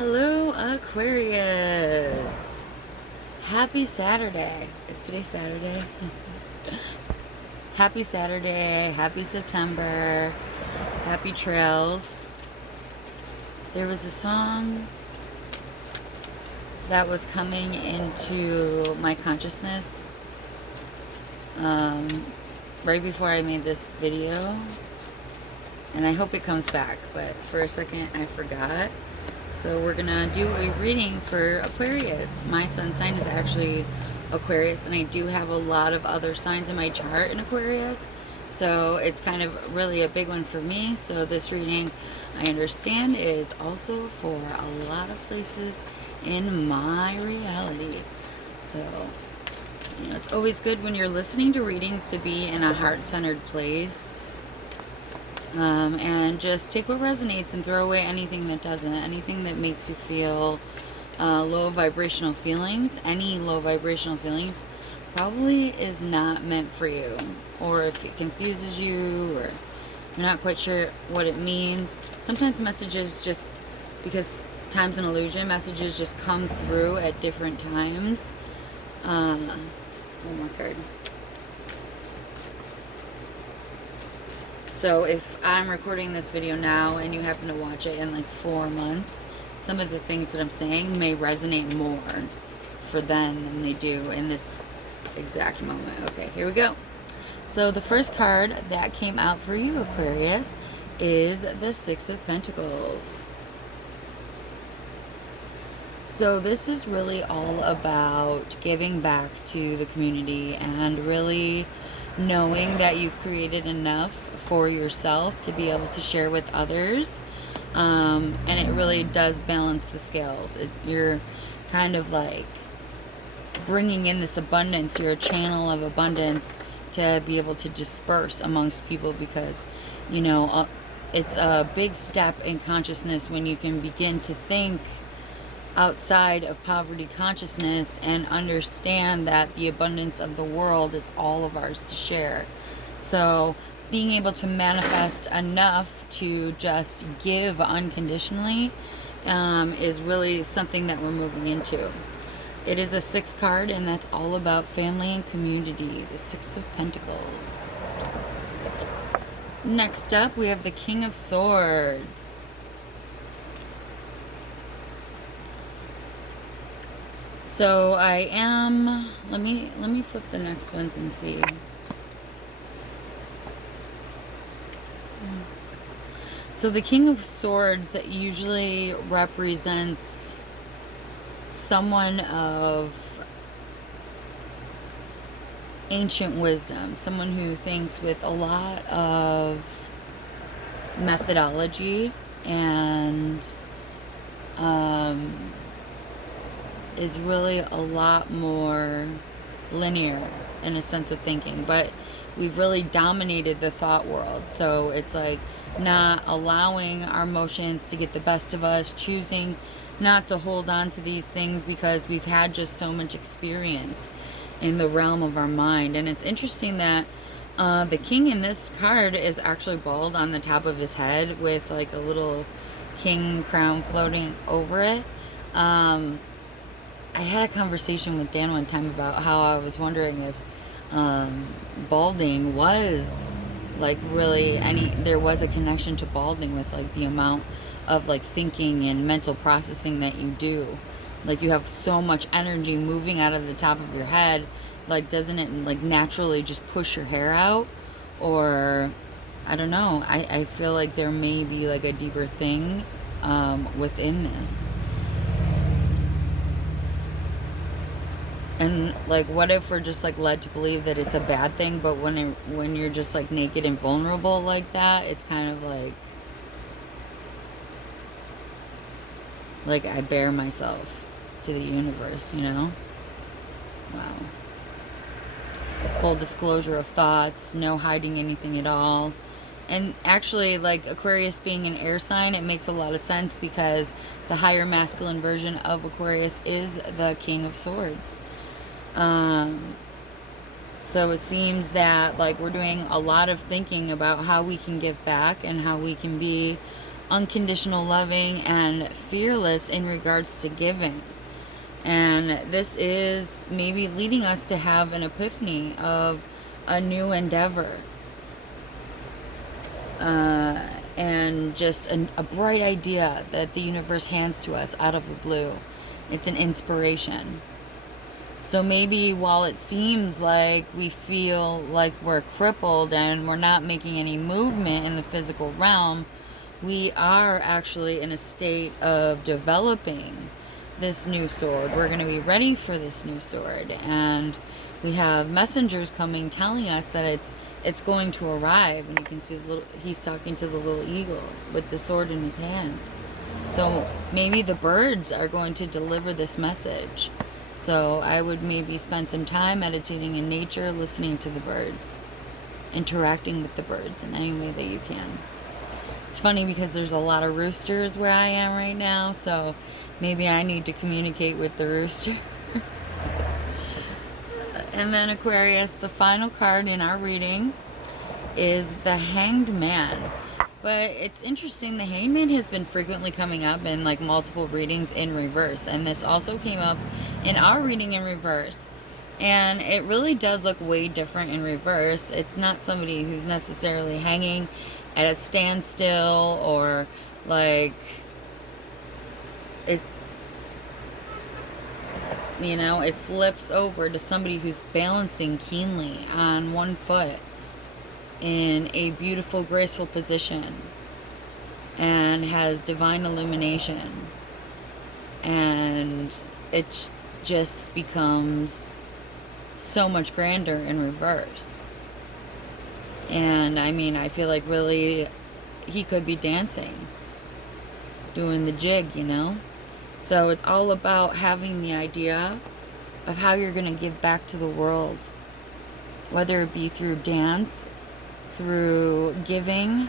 Hello, Aquarius. Happy Saturday. Is today Saturday? Happy Saturday. Happy September. Happy trails. There was a song that was coming into my consciousness right before I made this video. And I hope it comes back, but for a second I forgot. So we're gonna do a reading for Aquarius. My sun sign is actually Aquarius, and I do have a lot of other signs in my chart in Aquarius. So it's kind of really a big one for me. So this reading, I understand, is also for a lot of places in my reality. So, it's always good when you're listening to readings to be in a heart-centered place. And just take what resonates and throw away anything that doesn't. Anything that makes you feel low vibrational feelings, any low vibrational feelings, probably is not meant for you. Or if it confuses you, or you're not quite sure what it means. Sometimes messages just, because time's an illusion, messages just come through at different times. One more card. So if I'm recording this video now and you happen to watch it in like 4 months, some of the things that I'm saying may resonate more for them than they do in this exact moment. Okay, here we go. So the first card that came out for you, Aquarius, is the Six of Pentacles. So this is really all about giving back to the community and really knowing that you've created enough for yourself to be able to share with others. And it really does balance the scales. You're kind of like bringing in this abundance. You're a channel of abundance to be able to disperse amongst people, because it's a big step in consciousness when you can begin to think outside of poverty consciousness and understand that the abundance of the world is all of ours to share. So being able to manifest enough to just give unconditionally is really something that we're moving into. It is a 6 card, and that's all about family and community. The 6 of Pentacles. Next up, we have the King of Swords. So I am, let me flip the next ones and see. So the King of Swords usually represents someone of ancient wisdom, someone who thinks with a lot of methodology and is really a lot more linear in a sense of thinking, but we've really dominated the thought world. So it's like not allowing our emotions to get the best of us, choosing not to hold on to these things because we've had just so much experience in the realm of our mind. And it's interesting that the king in this card is actually bald on the top of his head with like a little king crown floating over it. I had a conversation with Dan one time about how I was wondering if balding was like really there was a connection to balding with like the amount of like thinking and mental processing that you do. Like you have so much energy moving out of the top of your head. Like doesn't it like naturally just push your hair out? Or I don't know. I feel like there may be like a deeper thing within this. And like, what if we're just like led to believe that it's a bad thing, but when you're just like naked and vulnerable like that, it's kind of like I bare myself to the universe, Wow. Full disclosure of thoughts, no hiding anything at all. And actually, like Aquarius being an air sign, it makes a lot of sense because the higher masculine version of Aquarius is the King of Swords. So it seems that like we're doing a lot of thinking about how we can give back and how we can be unconditional loving and fearless in regards to giving. And this is maybe leading us to have an epiphany of a new endeavor. And just a bright idea that the universe hands to us out of the blue. It's an inspiration. So maybe while it seems like we feel like we're crippled and we're not making any movement in the physical realm, we are actually in a state of developing this new sword. We're going to be ready for this new sword. And we have messengers coming telling us that it's going to arrive. And you can see he's talking to the little eagle with the sword in his hand. So maybe the birds are going to deliver this message. So I would maybe spend some time meditating in nature, listening to the birds, interacting with the birds in any way that you can. It's funny because there's a lot of roosters where I am right now, so maybe I need to communicate with the roosters. And then Aquarius, the final card in our reading is the Hanged Man. But it's interesting, the Hanged Man has been frequently coming up in like multiple readings in reverse. And this also came up in our reading in reverse. And it really does look way different in reverse. It's not somebody who's necessarily hanging at a standstill or like it, you know, it flips over to somebody who's balancing keenly on one foot in a beautiful, graceful position and has divine illumination. And it just becomes so much grander in reverse. And I mean, I feel like really he could be dancing, doing the jig, you know? So it's all about having the idea of how you're going to give back to the world, whether it be through dance, through giving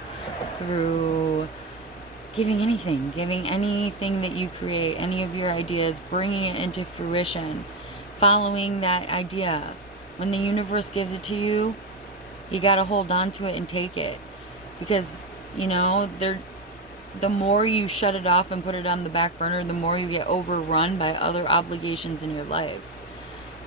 anything that you create, any of your ideas, bringing it into fruition, following that idea. When the universe gives it to you, you got to hold on to it and take it. Because, you know, the more you shut it off and put it on the back burner, the more you get overrun by other obligations in your life.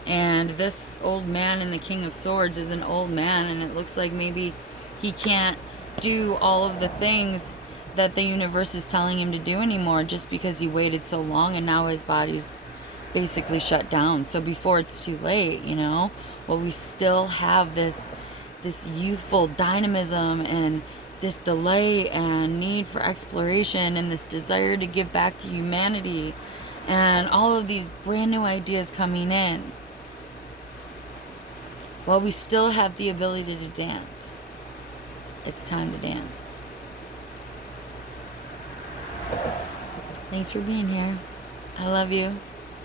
And this old man in the King of Swords is an old man, and it looks like maybe he can't do all of the things that the universe is telling him to do anymore just because he waited so long and now his body's basically shut down. So before it's too late, you know, well, we still have this youthful dynamism and this delight and need for exploration and this desire to give back to humanity and all of these brand new ideas coming in. Well, we still have the ability to dance. It's time to dance. Thanks for being here. I love you.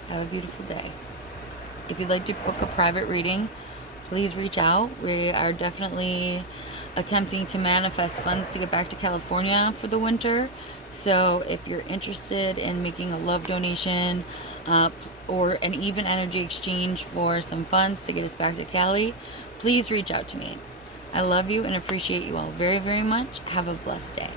Have a beautiful day. If you'd like to book a private reading, please reach out. We are definitely attempting to manifest funds to get back to California for the winter. So if you're interested in making a love donation or an even energy exchange for some funds to get us back to Cali, please reach out to me. I love you and appreciate you all very, very much. Have a blessed day.